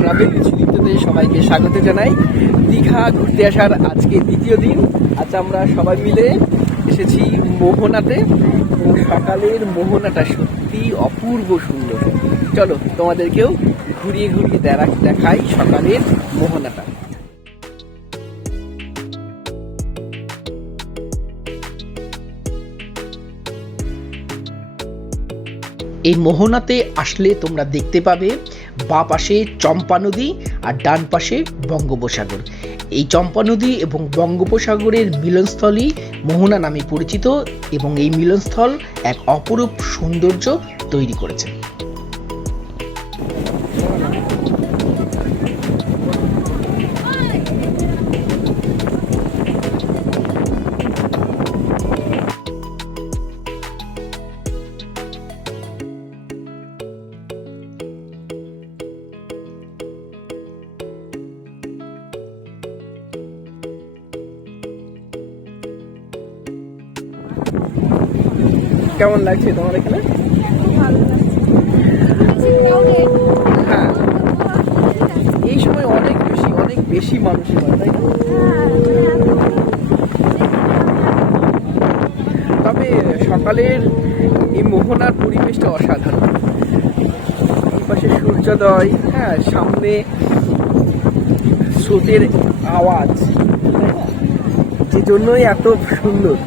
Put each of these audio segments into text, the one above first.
Travel সুচিত্রতে সবাইকে স্বাগত জানাই। দীঘা ঘুরতে আসার আজকে দ্বিতীয় দিন। আজ আমরা সবাই মিলে এসেছি মোহনাতে। সকালের মোহনাটা সত্যি অপূর্ব সুন্দর। চলো তোমাদেরকেও ঘুরিয়ে ঘুরিয়ে দেখাই সকালের মোহনাটা। এই মোহনাতে আসলে তোমরা দেখতে পাবে বাঁ পাশে চম্পা নদী আর ডান পাশে বঙ্গোপসাগর। এই চম্পা নদী এবং বঙ্গোপসাগরের মিলনস্থলই মোহনা নামে পরিচিত এবং এই মিলনস্থল এক অপরূপ সৌন্দর্য তৈরি করেছে। কেমন লাগছে তোমার এখানে? হ্যাঁ, এই সময় অনেক বেশি মানুষ হয়, তাই না? তবে সকালের এই মোহনার পরিবেশটা অসাধারণ। এই পাশে সূর্যোদয়, হ্যাঁ, সামনে স্রোতের আওয়াজ, যে জন্যই এত সুন্দর।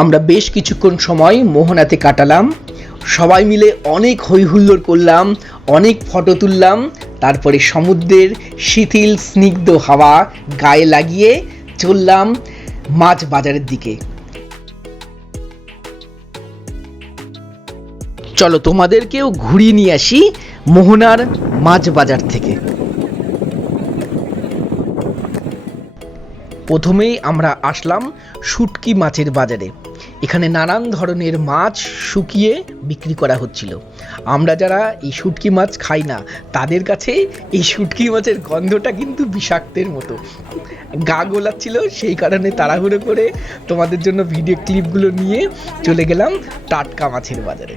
আমরা বেশ কিছুক্ষণ সময় মোহনাতে কাটালাম। সবাই মিলে অনেক হই হুল্লোড় করলাম, অনেক ফটো তুললাম। তারপরে সমুদ্রের শিথিল স্নিগ্ধ হাওয়া গায়ে লাগিয়ে চললাম মাছ বাজারের দিকে। চলো তোমাদেরকেও ঘুরিয়ে নিয়ে আসি মোহনার মাছ বাজার থেকে। প্রথমেই আমরা আসলাম শুটকি মাছের বাজারে। এখানে নানান ধরনের মাছ শুকিয়ে বিক্রি করা হচ্ছিল। আমরা যারা এই শুটকি মাছ খাই না তাদের কাছে এই শুটকি মাছের গন্ধটা কিন্তু বিষাক্তের মতো। গা গোলাচ্ছিল, সেই কারণে তাড়াহুড়ো করে তোমাদের জন্য ভিডিও ক্লিপগুলো নিয়ে চলে গেলাম টাটকা মাছের বাজারে।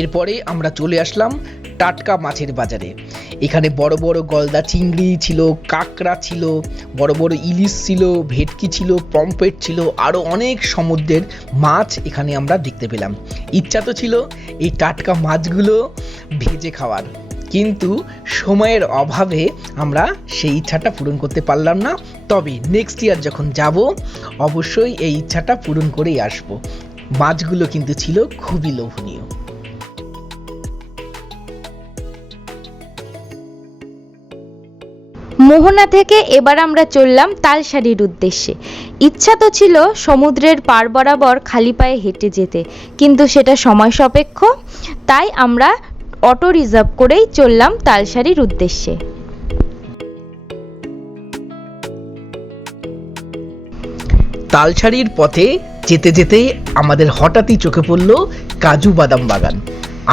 এরপরে আমরা চলে আসলাম টাটকা মাছের বাজারে। এখানে বড় বড় গলদা চিংড়ি ছিল, কাঁকড়া ছিল, বড় বড় ইলিশ ছিল, ভেটকি ছিল, পমফ্রেট ছিল, আরও অনেক সমুদ্রের মাছ এখানে আমরা দেখতে পেলাম। ইচ্ছা তো ছিল এই টাটকা মাছগুলো ভেজে খাওয়ার, কিন্তু সময়ের অভাবে আমরা সেই ইচ্ছাটা পূরণ করতে পারলাম না। তবে নেক্সট ইয়ার যখন যাব অবশ্যই এই ইচ্ছাটা পূরণ করেই আসবো। মাছগুলো কিন্তু ছিল খুবই লোভনীয়। মোহনা থেকে এবার আমরা চললাম তালসারির উদ্দেশ্যে। ইচ্ছা তো ছিল সমুদ্রের পার বরাবর খালি পায়ে হেঁটে যেতে, কিন্তু সেটা সময় সাপেক্ষ, তাই আমরা অটো রিজার্ভ করেই চললাম তালসারির উদ্দেশ্যে। তালসারির পথে যেতে যেতে আমাদের হঠাৎই চোখে পড়ল কাজু বাদাম বাগান।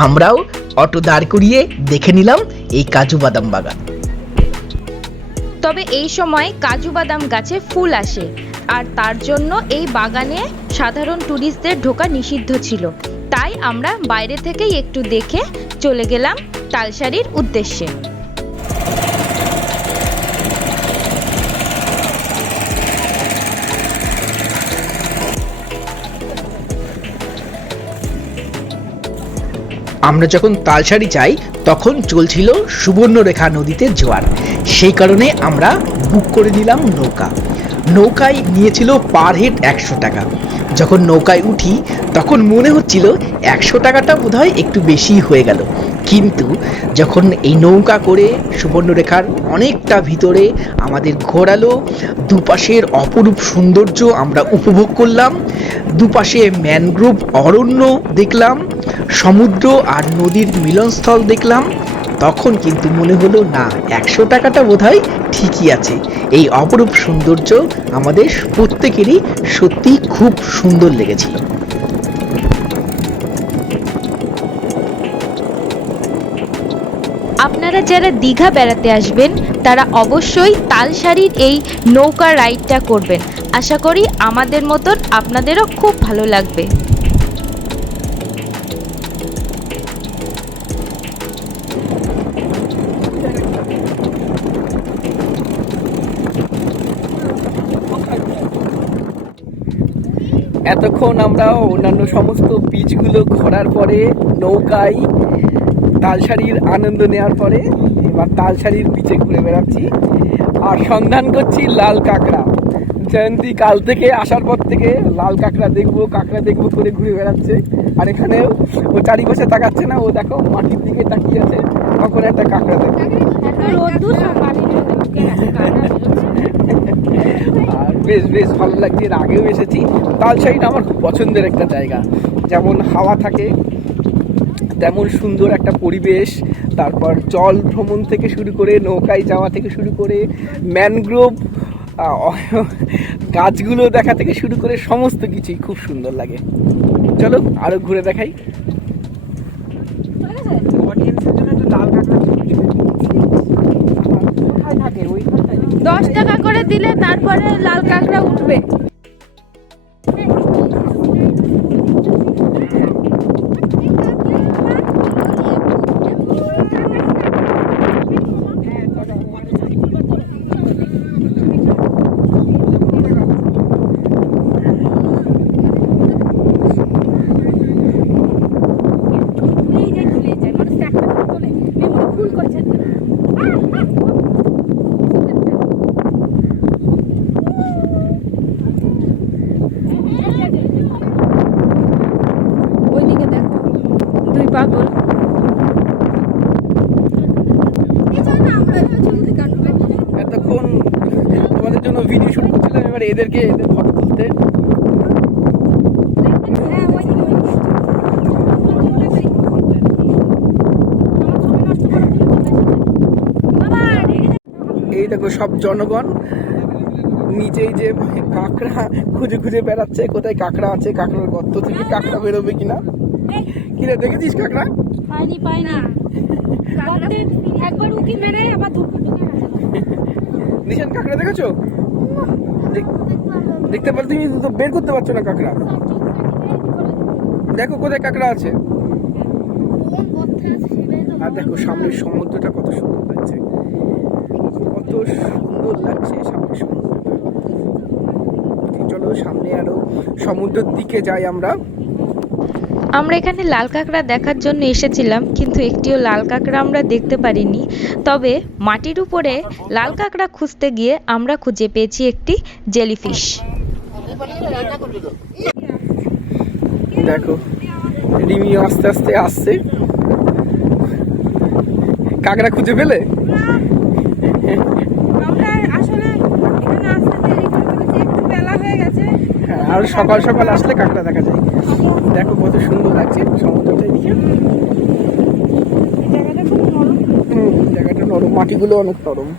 আমরাও অটো দাঁড় করিয়ে দেখে নিলাম এই কাজু বাদাম বাগান। তবে এই সময় কাজু বাদাম গাছে ফুল আসে, আর তার জন্য এই বাগানে সাধারণ ট্যুরিস্টদের ঢোকা নিষিদ্ধ ছিল। তাই আমরা বাইরে থেকেই একটু দেখে চলে গেলাম তালসারির উদ্দেশ্যে। আমরা যখন তালসারি যাই তখন চলছিল সুবর্ণরেখা নদীতে জোয়ার। সেই কারণে আমরা বুক করে নিলাম নৌকা। নৌকায় নিয়েছিল পার হেড 100 টাকা। যখন নৌকায় উঠি তখন মনে হচ্ছিল 100 টাকাটা বোধহয় একটু বেশি হয়ে গেল, কিন্তু যখন এই নৌকা করে সুবর্ণরেখার অনেকটা ভিতরে আমাদের ঘোরালো, দুপাশের অপরূপ সৌন্দর্য আমরা উপভোগ করলাম। দুপাশে ম্যানগ্রোভ অরণ্য দেখলাম, সমুদ্র আর নদীর মিলনস্থল দেখলাম। তখন কিন্তু মনে হলো না, 100 টাকাটা বোধহয় ঠিকই আছে। এই অপরূপ সৌন্দর্য আমাদের প্রত্যেকেরই সত্যি খুব সুন্দর লেগেছিল। আপনারা যারা দীঘা বেড়াতে আসবেন তারা অবশ্যই তালসারির এই নৌকা রাইডটা করবেন। আশা করি আমাদের মতন আপনাদেরও খুব ভালো লাগবে। এতক্ষণ আমরা অন্যান্য সমস্ত বীচগুলো ঘোরার পরে নৌকায় তালসারির আনন্দ নেওয়ার পরে এবার তালসারির বিচে ঘুরে বেড়াচ্ছি আর সন্ধান করছি লাল কাঁকড়া। জয়ন্তী কাল থেকে আসার পর থেকে লাল কাঁকড়া দেখবো করে ঘুরে বেড়াচ্ছে। আর এখানেও ও চারিপাশে তাকাচ্ছে না, ও দেখো মাটির দিকে তাকিয়ে আছে, কখন একটা কাঁকড়া দেখবে। আর বেশ বেশ ভালো লাগছে, এর আগেও এসেছি। তালসারিটা আমার খুব পছন্দের একটা জায়গা, যেমন হাওয়া থাকে তেমন সুন্দর একটা পরিবেশ, তারপর জল ভ্রমণ থেকে শুরু করে নৌকায় যাওয়া থেকে শুরু করে ম্যানগ্রোভ গাছগুলো দেখা থেকে শুরু করে সমস্ত কিছুই খুব সুন্দর লাগে। চলো আরো ঘুরে দেখাই। 10 টাকা করে দিলে তারপরে লাল কাঁকড়া উঠবে। পাগল এতক্ষণ তোমাদের জন্য ভিডিও শুট করছিলাম, এবার এদের ফটো তুলতে। এই দেখো সব জনগণ নিচেই যে কাঁকড়া খুঁজে খুঁজে বেড়াচ্ছে, কোথায় কাঁকড়া আছে, কাঁকড়ার গর্ত থেকে কাঁকড়া বেরোবে কিনা। কিরে দেখেছিস কাঁকড়া? পাইনি একবার উকি মেরে আবার নিশান কাঁকড়া দেখেছো? দেখতে পারো, তুমি তো বের করতে পারছো না কাঁকড়া। দেখো কোথায় কাঁকড়া আছে। আর দেখো সামনের সমুদ্রটা কত সুন্দর লাগছে, কত সুন্দর লাগছে সামনের সমুদ্রটা। চলো সামনে আরো সমুদ্রের দিকে যাই আমরা। আমরা এখানে লাল কাঁকড়া দেখার জন্য এসেছিলাম, কিন্তু একটিও লাল কাঁকড়া আমরা দেখতে পারিনি। তবে মাটির উপরে লাল কাঁকড়া খুঁজতে গিয়ে আমরা খুঁজে পেয়েছি একটি জেলিফিশ। দেখো রিমি আস্তে আস্তে আসছে। কাঁকড়া খুঁজে পেলে? হ্যাঁ, আর সকাল সকাল আসলে কাঁকড়া দেখা যায়। দেখো কত সুন্দর লাগছে সমুদ্রটা দিকে। জায়গাটা নরম, মাটিগুলো অনেক নরম।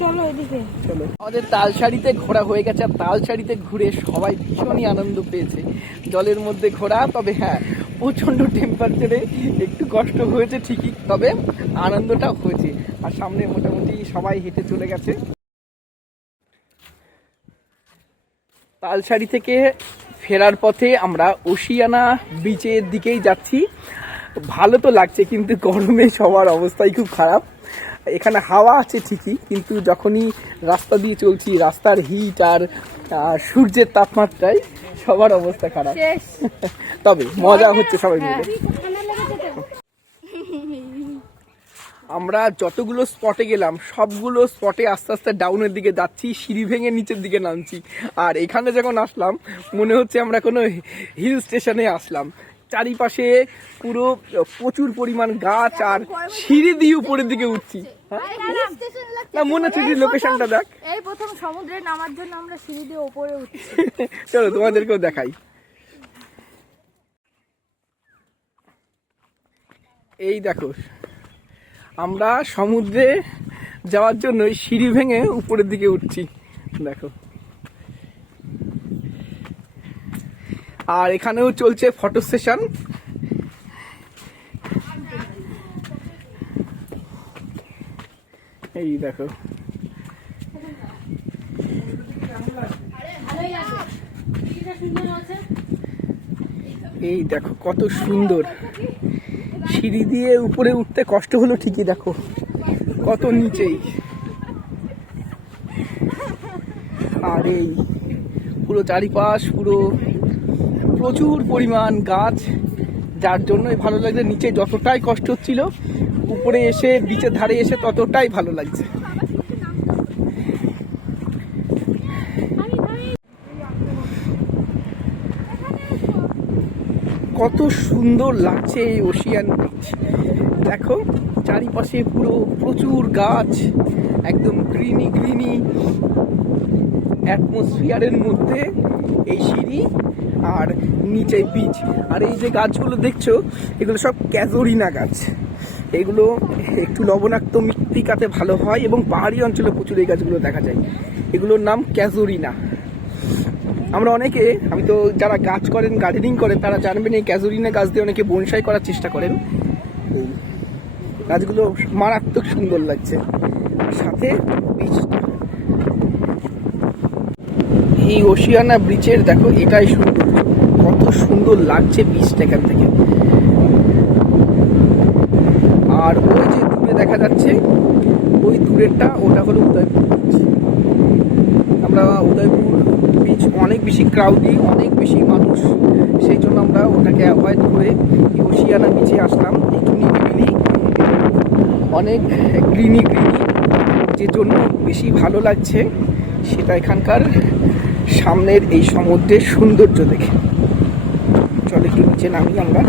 চলো এদিকে চলো, আমাদের তালসারিতে ঘোরা হয়ে গেছে। আর তালসারিতে ঘুরে সবাই ভীষণই আনন্দ পেয়েছে জলের মধ্যে ঘোরা। তবে হ্যাঁ, প্রচণ্ড টেম্পারেচারে একটু কষ্ট হয়েছে ঠিকই, তবে আনন্দটাও হয়েছে। আর সামনে মোটামুটি সবাই হেঁটে চলে গেছে। তালসারি থেকে ফেরার পথে আমরা ওশিয়ানা বিচের দিকেই যাচ্ছি। ভালো তো লাগছে, কিন্তু গরমে সবার অবস্থাই খুব খারাপ। এখানে হাওয়া আছে ঠিকই, কিন্তু যখনই রাস্তা দিয়ে চলছি, রাস্তার হিট আর সূর্যের তাপমাত্রায় সবার অবস্থা খারাপ। তবে মজা হচ্ছে সবাই মিলে। আমরা যতগুলো স্পটে গেলাম সবগুলো স্পটে আস্তে আস্তে ডাউনের দিকে যাচ্ছি, সিঁড়ি ভেঙে নিচের দিকে নামছি। আর এখানে যখন আসলাম মনে হচ্ছে আমরা কোনো হিল স্টেশনে আসলাম। চারিপাশে পুরো প্রচুর পরিমাণ গাছ আর সিঁড়ি দিয়ে উপরের দিকে উঠছি। না মনে হচ্ছে লোকেশনটা দেখ। এই প্রথম সমুদ্রে নামার জন্য আমরা সিঁড়ি দিয়ে উপরে উঠছি। চলো তোমাদেরকেও দেখাই। এই দেখো আমরা সমুদ্রে যাওয়ার জন্য সিঁড়ি ভেঙে উপরের দিকে উঠছি, দেখো। আর এখানেও চলছে ফটো সেশন। এই দেখো, এই দেখো কত সুন্দর। সিঁড়ি দিয়ে উপরে উঠতে কষ্ট হলো ঠিকই, দেখো কত নিচেই। আর এই পুরো চারিপাশ পুরো প্রচুর পরিমাণ গাছ, যার জন্যই ভালো লাগছে। নিচে যতটাই কষ্ট হচ্ছিল, উপরে এসে বিচের ধারে এসে ততটাই ভালো লাগছে। কত সুন্দর লাগছে এই ওশিয়ান বিচ, দেখো চারিপাশে পুরো প্রচুর গাছ, একদম গ্রিনি গ্রিনি অ্যাটমসফিয়ারের মধ্যে এই সিঁড়ি আর নিচে বিচ। আর এই যে গাছগুলো দেখছো, এগুলো সব ক্যাজরিনা গাছ। এগুলো একটু লবণাক্ত মৃত্তিকাতে ভালো হয় এবং পাহাড়ি অঞ্চলে প্রচুর এই গাছগুলো দেখা যায়। এগুলোর নাম ক্যাজরিনা। আমরা অনেকে, আমি তো যারা গাছ করেন, গার্ডেনিং করেন, তারা জানবেন এই ক্যাজরিনা গাছ দিয়ে অনেকে বনসাই করার চেষ্টা করেন। এই গাছগুলো মারাত্মক সুন্দর লাগছে। আর সাথে বিচটা, এই ওশিয়ানা ব্রিজের দেখো এটাই সুন্দর, কত সুন্দর লাগছে বিচটা এখান থেকে। আর ওই যে দূরে দেখা যাচ্ছে, ওই দূরেরটা ওটা হলো উদয়পুর। আমরা উদয়পুর বিচ অনেক বেশি ক্রাউডি, অনেক বেশি মানুষ, সেই জন্য আমরা ওটাকে অ্যাভয়েড করে ওশিয়ানা বিচে আসলাম। একটু নিরিবিলি, অনেক গ্রিনি গ্রিনি, যে জন্য বেশি ভালো লাগছে সেটা এখানকার সামনের এই সমুদ্রের সৌন্দর্য দেখে। চলে কি নিচে নামি আমরা।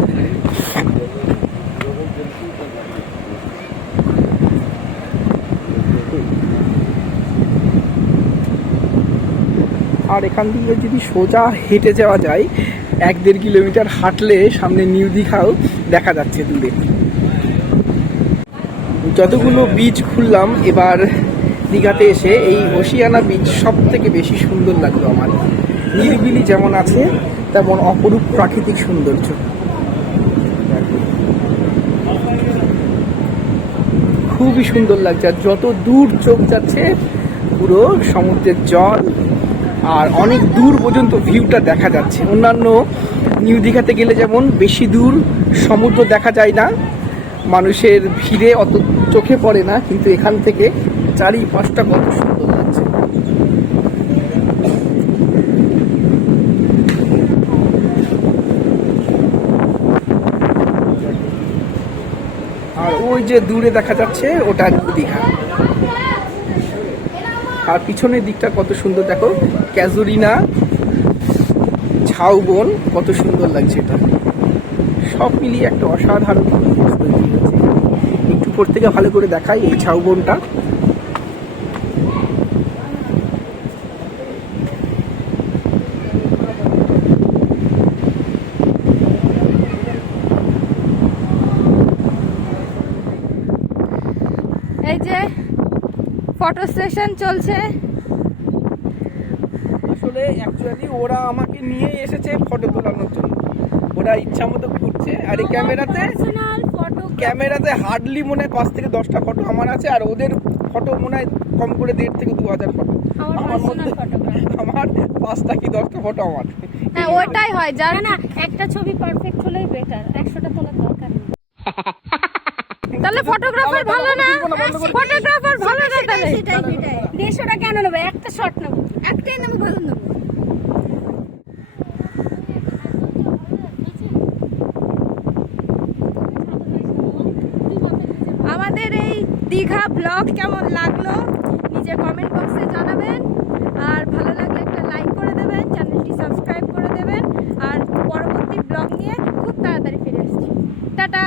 আর এখান দিয়ে যদি সোজা হেঁটে যাওয়া যায়, 1-1.5 কিলোমিটার হাঁটলে সামনে নিউ দীঘাও দেখা যাচ্ছে দূরে। যতগুলো বিচ ঘুরলাম এবার দীঘাতে এসে, এই ওশিয়ানা বিচ সব থেকে বেশি সুন্দর লাগলো আমার। নিরিবিলি যেমন আছে, তেমন অপরূপ প্রাকৃতিক সৌন্দর্য। খুবই সুন্দর লাগছে। আর যত দূর চোখ যাচ্ছে পুরো সমুদ্রের জল, আর অনেক দূর পর্যন্ত ভিউটা দেখা যাচ্ছে। অন্যান্য নিউ দীঘাতে গেলে যেমন বেশি দূর সমুদ্র দেখা যায় না, মানুষের ভিড়ে অত চোখে পড়ে না, কিন্তু এখান থেকে চারিপাশটা কত সুন্দর লাগছে। আর ওই যে দূরে দেখা যাচ্ছে ওটা দীঘা। আর পিছনের দিকটা কত সুন্দর, দেখো ক্যাজরিনা ঝাউবন, কত সুন্দর লাগছে। এটা সব মিলিয়ে একটা অসাধারণ পরিবেশ তৈরি হয়েছে। একটু উপর থেকে ভালো করে দেখাই এই ঝাউবনটা। এই যে ফটো সেশন চলছে। আসলে অ্যাকচুয়ালি ওরা আমাকে নিয়ে এসেছে ফটো তোলানোর জন্য, ওরা ইচ্ছা মতো ঘুরছে। আর এই ক্যামেরাতে হার্ডলি মনে হয় 5 থেকে 10টা ফটো আমার আছে, আর ওদের ফটো মনে হয় কম করে 1,500 থেকে 2,000 ফটো আমার মধ্যে। আমার 5টা কি 10টা ফটো আমার। হ্যাঁ ওটাই হয়, জানা না, একটা ছবি পারফেক্ট হলেই বেটার, 100টা তোলার দরকার নেই। তাহলে ফটোগ্রাফার ভালো না, ফটোগ্রাফার ভালো না, তাহলে সেটাই 150টা কেন নেবো, একটা শট নেবো, একটাই নেবো, ভালো নেবো। আমাদের এই দীঘা ব্লগ কেমন লাগলো নিচে কমেন্ট বক্সে জানাবেন। আর ভালো লাগলে একটা লাইক করে দেবেন, চ্যানেলটি সাবস্ক্রাইব করে দেবেন। আর পরবর্তী ব্লগ নিয়ে খুব তাড়াতাড়ি ফিরে আসছি। টাটা।